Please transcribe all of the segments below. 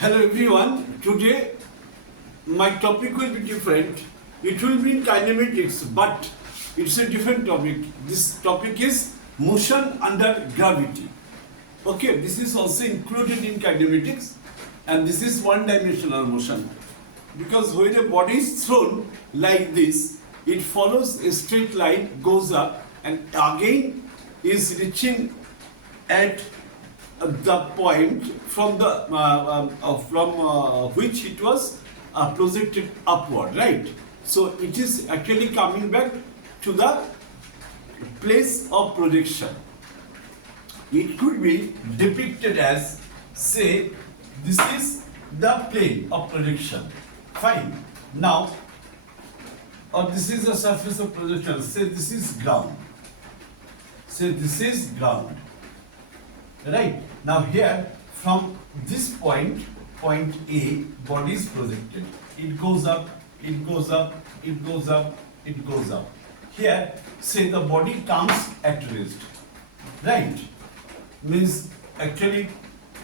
Hello everyone, today my topic will be different. It will be in kinematics, but it's a different topic. This topic is motion under gravity. Okay, this is also included in kinematics and this is one-dimensional motion. Because when a body is thrown like this, it follows a straight line, goes up and again is reaching at the point from which it was projected upward, right? So it is actually coming back to the place of projection. It could be depicted as, say, this is the plane of projection. Fine. Now, or this is the surface of projection. Say this is ground. Say this is ground. Right. Now here, from this point, point A, body is projected. It goes up, it goes up, it goes up, it goes up. Here, say the body comes at rest. Right. Means actually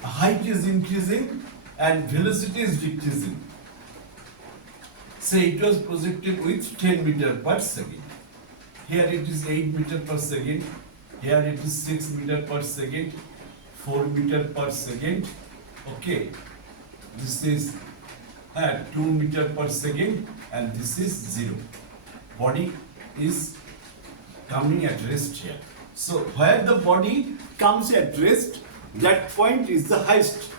height is increasing and velocity is decreasing. Say it was projected with 10 meter per second. Here it is 8 meter per second. Here it is 6 meter per second. 4 meter per second. Okay. This is 2 meter per second and this is 0. Body is coming at rest here. So where the body comes at rest, that point is the highest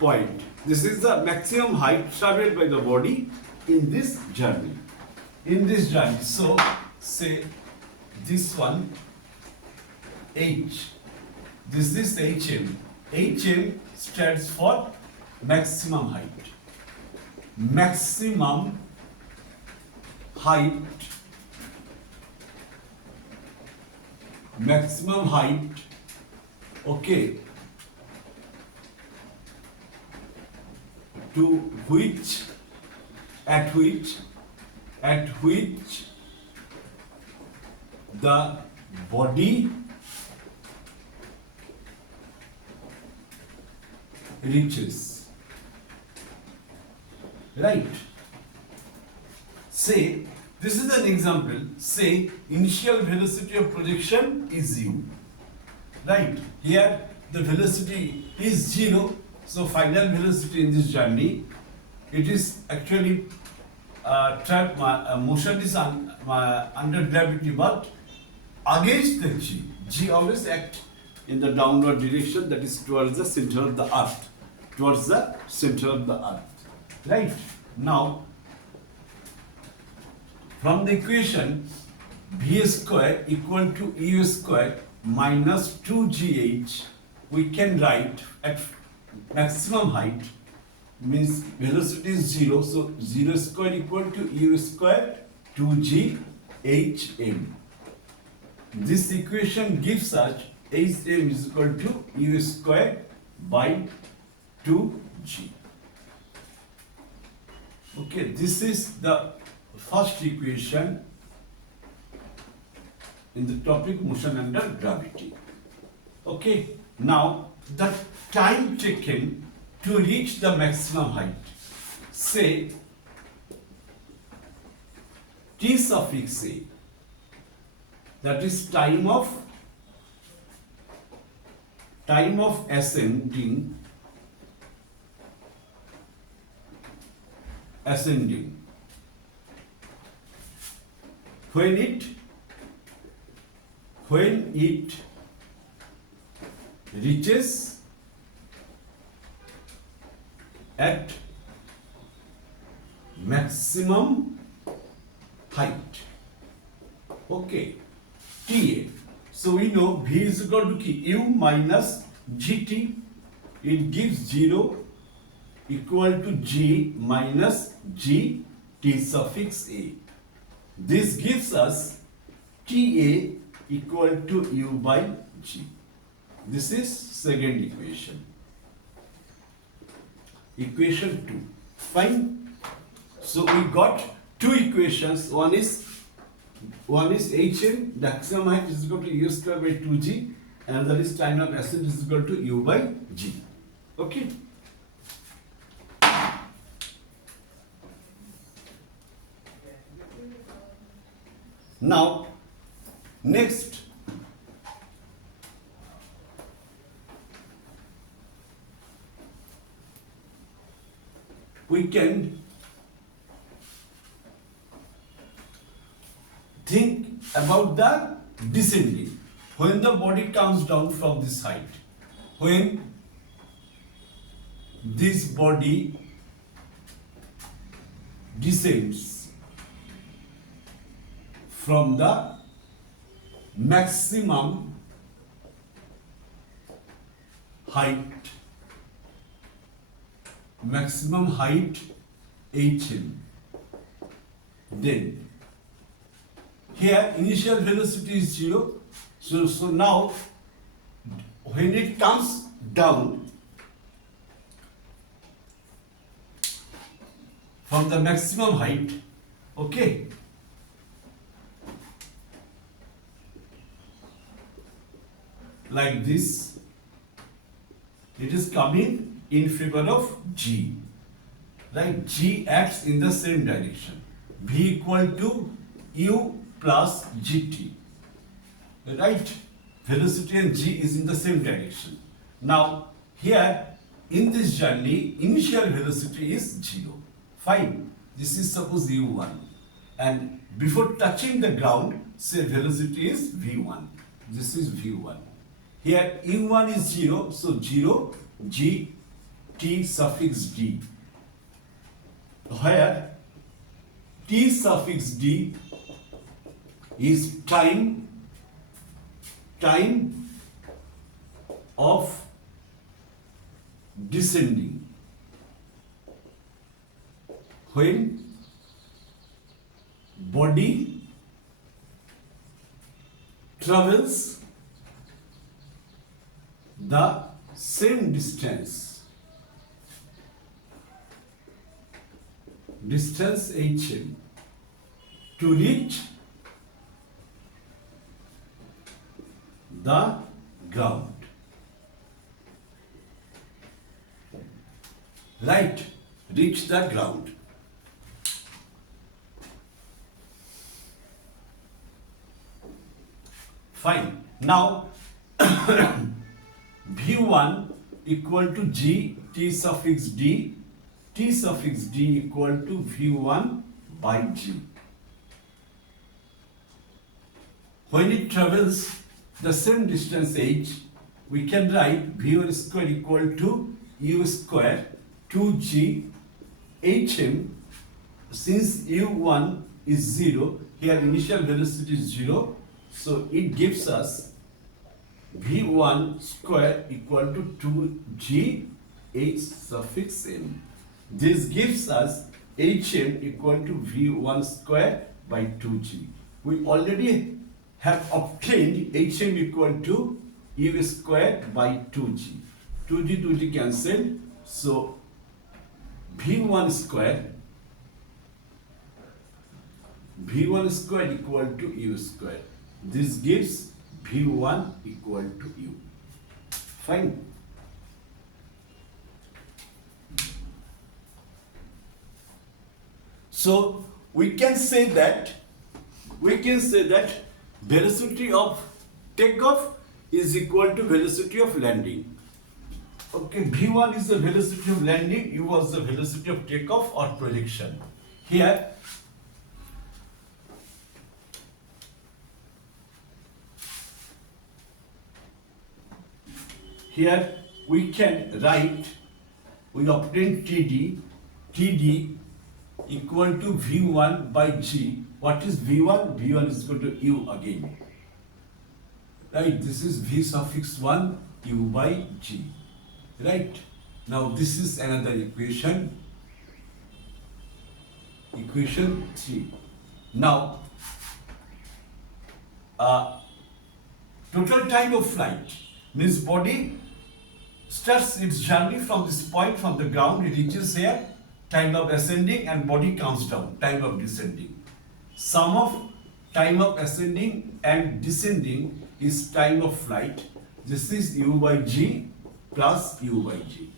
point. This is the maximum height traveled by the body in this journey. So say this one H. This is HM. HM stands for maximum height. Maximum height. Maximum height. Okay. To which, at which the body reaches. Right. Say, this is an example. Say, initial velocity of projection is u. Right. Here, the velocity is 0. So, final velocity in this journey, it is actually motion is under gravity, but against the g. G always act in the downward direction, that is towards the center of the earth. Towards the center of the earth. Right. Now, from the equation v square equal to u square minus 2gh, we can write at maximum height, means velocity is 0, so 0 square equal to u square 2ghm. This equation gives us hm is equal to u square by 2g. Okay, this is the first equation in the topic motion under gravity. Okay, now the time taken to reach the maximum height. Say t suffix a, that is time of ascending. When it reaches at maximum height. Okay, TA. So we know V is equal to U minus GT. It gives 0 equal to G minus G T suffix A. This gives us TA equal to U by G. This is second equation. Equation 2. Fine. So we got two equations. One is HM, maximum height is equal to U square by 2G, and that is time of ascent is equal to U by G. Okay. Now, next, we can think about the descending. When the body comes down from this height, when this body descends from the maximum height HM, then here initial velocity is 0. So now when it comes down from the maximum height, okay, like this, it is coming in favor of G, right? G acts in the same direction. V equal to U plus GT, right? Velocity and G is in the same direction. Now here in this journey, initial velocity is 0. Fine. This is suppose U1, and before touching the ground, say velocity is V1. This is V1. Here U1 is 0, so 0 G T suffix D. Where T suffix D is time of descending. When body travels the same distance HM to reach the ground, right? Reach the ground. Fine. Now V1 equal to G T suffix D, T suffix D equal to V1 by G. When it travels the same distance H, we can write V1 square equal to U square 2G HM. Since U1 is 0, here initial velocity is 0, so it gives us V1 square equal to 2G H suffix M. This gives us HM equal to V1 square by 2G. We already have obtained HM equal to U square by 2G. 2G cancelled, so V1 square equal to U square. This gives V1 equal to U. Fine. So we can say that velocity of takeoff is equal to velocity of landing. Okay, V1 is the velocity of landing, U was the velocity of takeoff or projection. Here we can write, we obtain TD equal to V1 by G. What is V1? V1 is equal to U again. Right, this is V suffix 1, U by G. Right, now this is another equation, equation 3. Now, total time of flight means body starts its journey from this point, from the ground, it reaches here, time of ascending, and body comes down, time of descending. Sum of time of ascending and descending is time of flight. This is U by G plus U by G.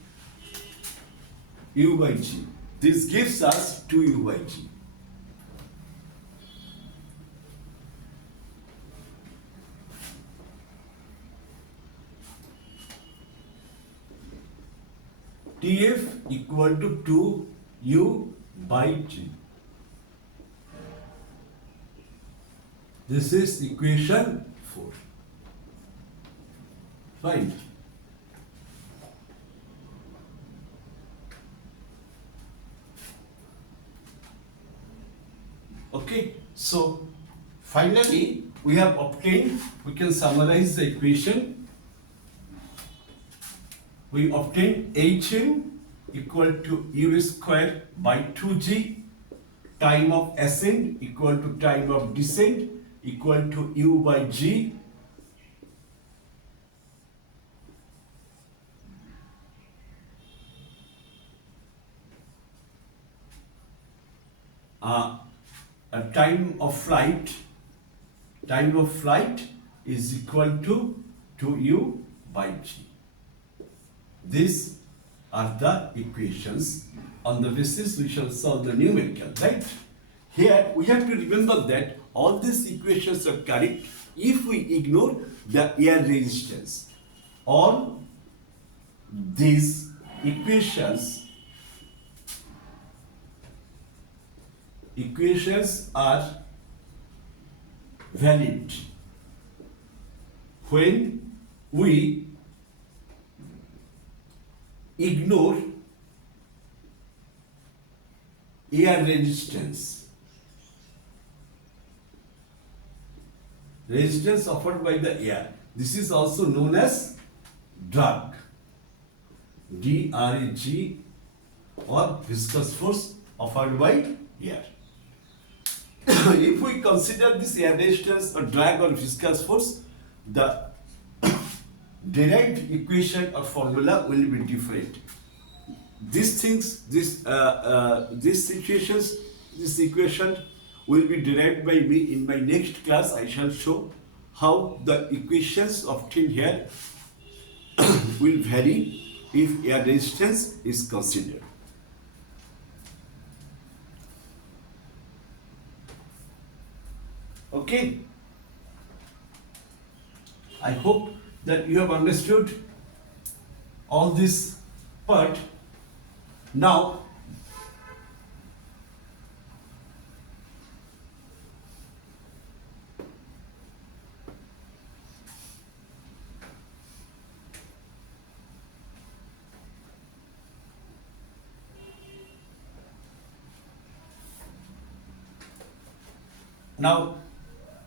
U by G. This gives us 2U by G. TF equal to 2U by G. This is equation 4. Fine. Okay, so finally we have obtained, we can summarize the equation. We obtained Hn equal to U square by 2G, time of ascent equal to time of descent equal to U by G. A time of flight is equal to 2U by G. These are the equations. On the basis we shall solve the numerical, right? Here we have to remember that all these equations are correct if we ignore the air resistance. All these equations are valid when we ignore air resistance offered by the air. This is also known as drag, DRAG, or viscous force offered by air. If we consider this air resistance or drag or viscous force, the derived equation or formula will be different. This equation will be derived by me in my next class. I shall show how the equations obtained here will vary if air resistance is considered. Okay, I hope that you have understood all this part. Now,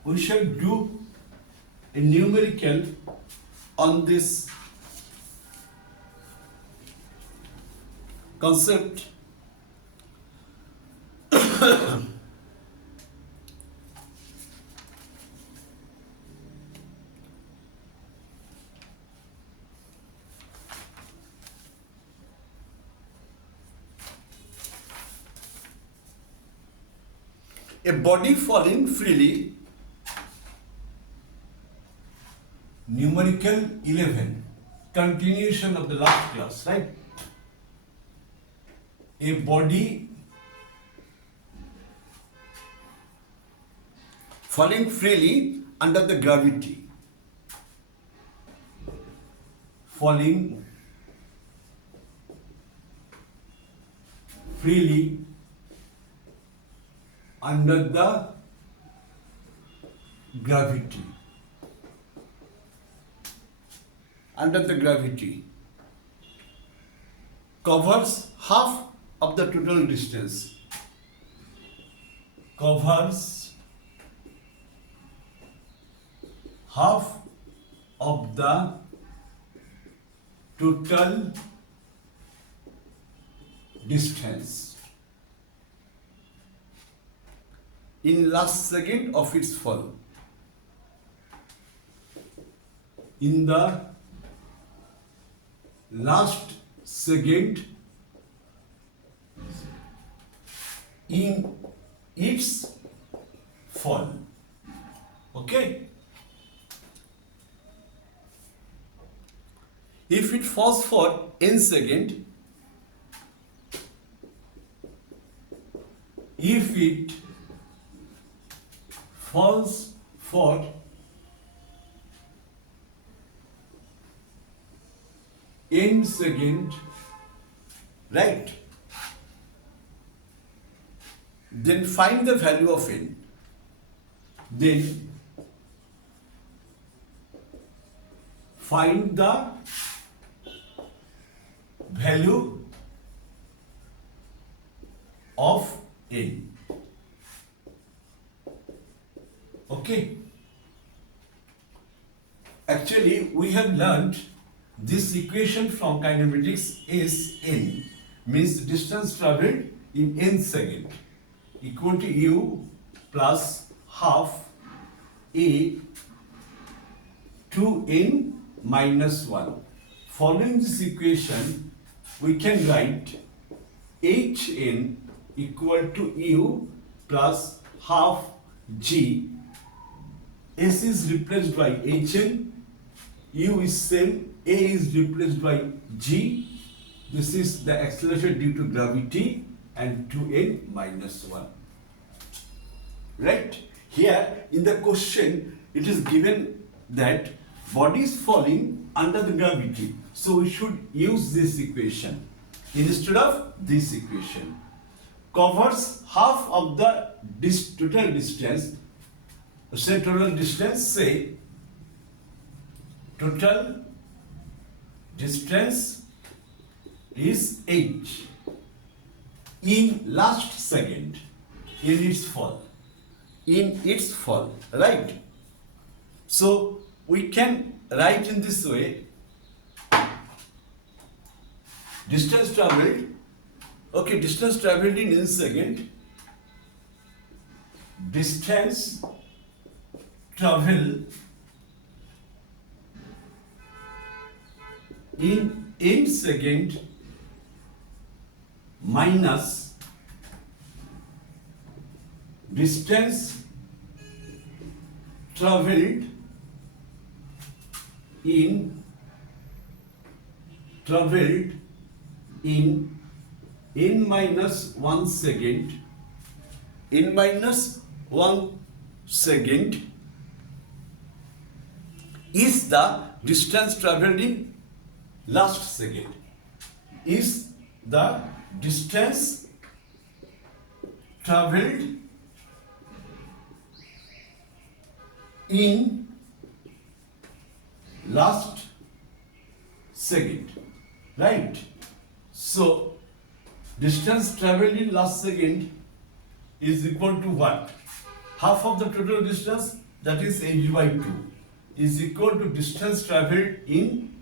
we shall do a numerical on this concept. A body falling freely, numerical 11, continuation of the last class, right? A body falling freely under the gravity, falling freely under the gravity, covers half of the total distance, covers half of the total distance in last second of its fall. In the last second in its fall. Okay? If it falls for n second, if it falls for n second, right? Then find the value of n. Then find the value of n. Okay. Actually, we have learned this equation from kinematics is n, means distance traveled in n second, equal to u plus half a 2n minus 1. Following this equation, we can write hn equal to u plus half g. S is replaced by hn, u is same, a is replaced by g. This is the acceleration due to gravity, and 2n minus 1. Right? Here in the question, it is given that body is falling under the gravity. So we should use this equation instead of this equation. Covers half of the total distance. Say total distance, say total distance is h in last second, in its fall, right? So we can write in this way, distance traveled, okay, distance traveled in second, distance travel in second minus distance traveled in n minus 1 second, n minus 1 second is the distance traveled in last second, is the distance traveled in last second, right? So distance traveled in last second is equal to what? Half of the total distance, that is h by 2, is equal to distance traveled in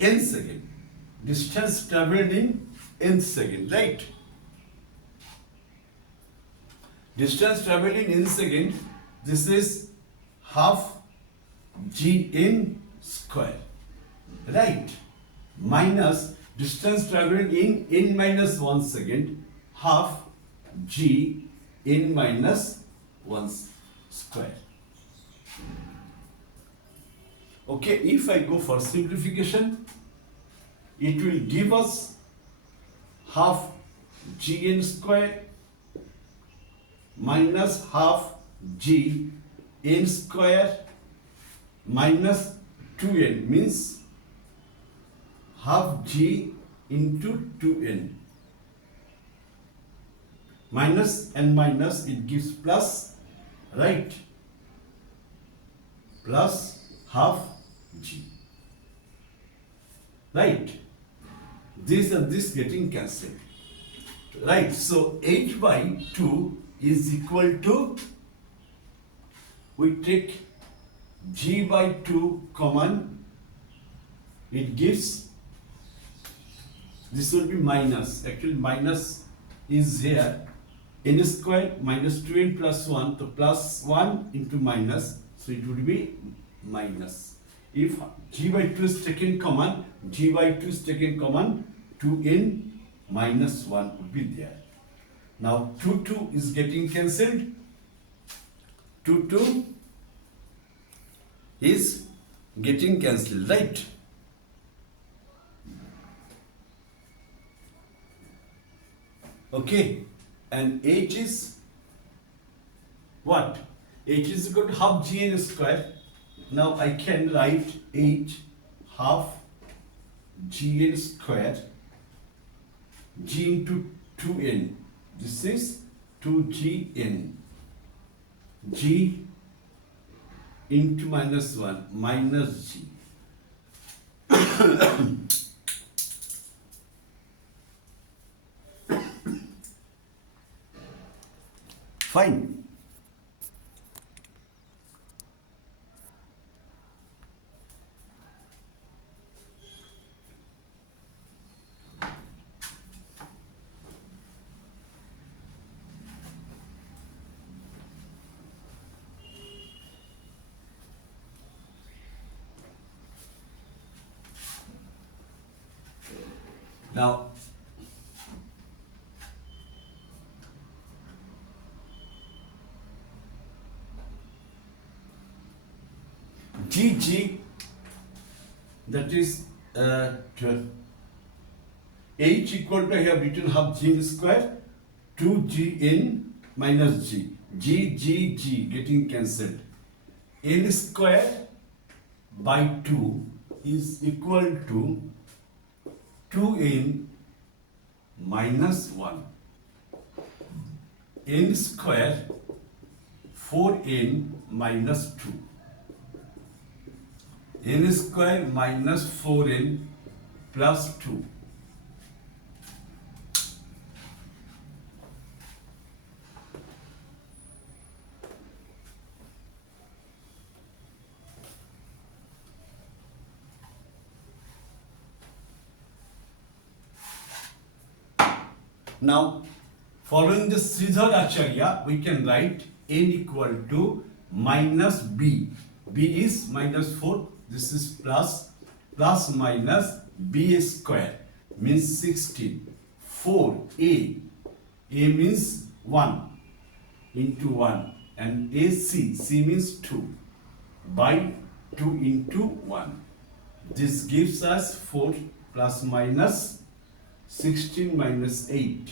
n second. Distance traveled in n second, right? Distance traveled in n second, this is half gn square, right? Minus distance traveled in n minus 1 second, half g n minus 1 square. Okay, if I go for simplification, it will give us half gn square minus half g n square minus 2n, means half g into 2n. Minus and minus, it gives plus, right? Plus half g, right? This and this getting cancelled, right? So h by 2 is equal to, we take g by 2 common, it gives, this will be minus, actually minus is here, n square minus 2n plus 1, so plus 1 into minus, so it would be minus. If g by 2 is taken common, g by 2 is taken common, 2n minus 1 would be there. Now 2 is getting cancelled, 2 is getting cancelled, right? Okay, and h is what? H is equal to half gn square. Now I can write h half gn square g into 2n. This is 2gn. G into minus 1 minus g. Fine. Now, GG, that is H equal to, I have written half G square 2Gn minus G. G getting cancelled. N square by 2 is equal to 2n minus 1. N square 4n minus 2. N square minus 4n plus 2. Now, following the Sridhar Acharya, we can write n equal to minus b. B is minus 4. This is plus minus b square means 16. 4a. A means 1 into 1 and AC. C means 2 by 2 into 1. This gives us 4 plus minus 16 minus 8,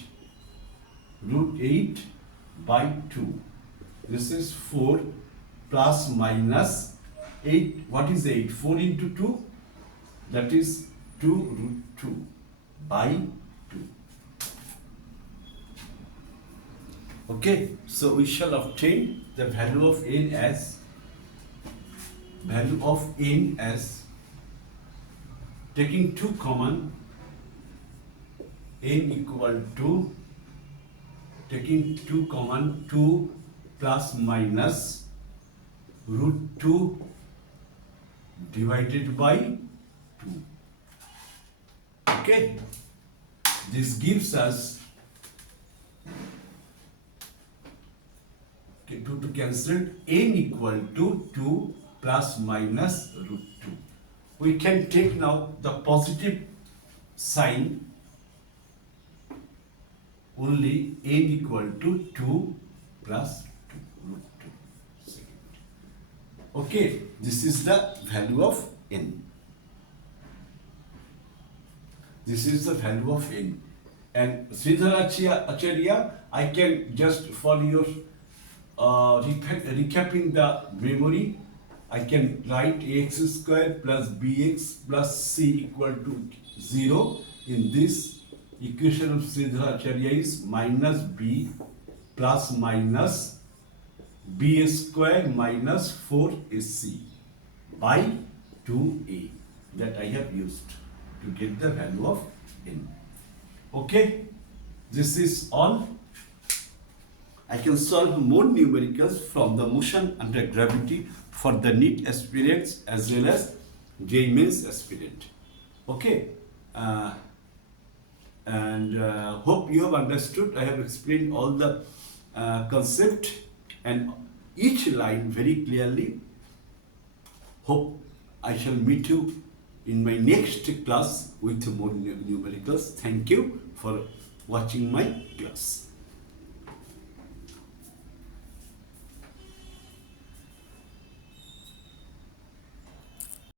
root 8 by 2. This is 4 plus minus 8. What is 8? 4 into 2, that is 2 root 2 by 2. Okay, so we shall obtain the value of n as taking 2 common, n equal to, taking 2 common, 2 plus minus root 2 divided by 2. Okay, this gives us 2 to cancel, n equal to 2 plus minus root 2. We can take now the positive sign, only n equal to 2 plus 2 root 2. Okay, this is the value of n. This is the value of n. And Sridhar Acharya, I can just for your recapping the memory, I can write ax square plus bx plus c equal to 0. In this equation of Sridhar Acharya is minus b plus minus b square minus 4ac by 2a that I have used to get the value of n. Okay, this is all. I can solve more numericals from the motion under gravity for the NEET aspirants as well as JEE-MAIN's aspirant. Okay, hope you have understood. I have explained all the concept and each line very clearly. Hope I shall meet you in my next class with more numericals. Thank you for watching my class.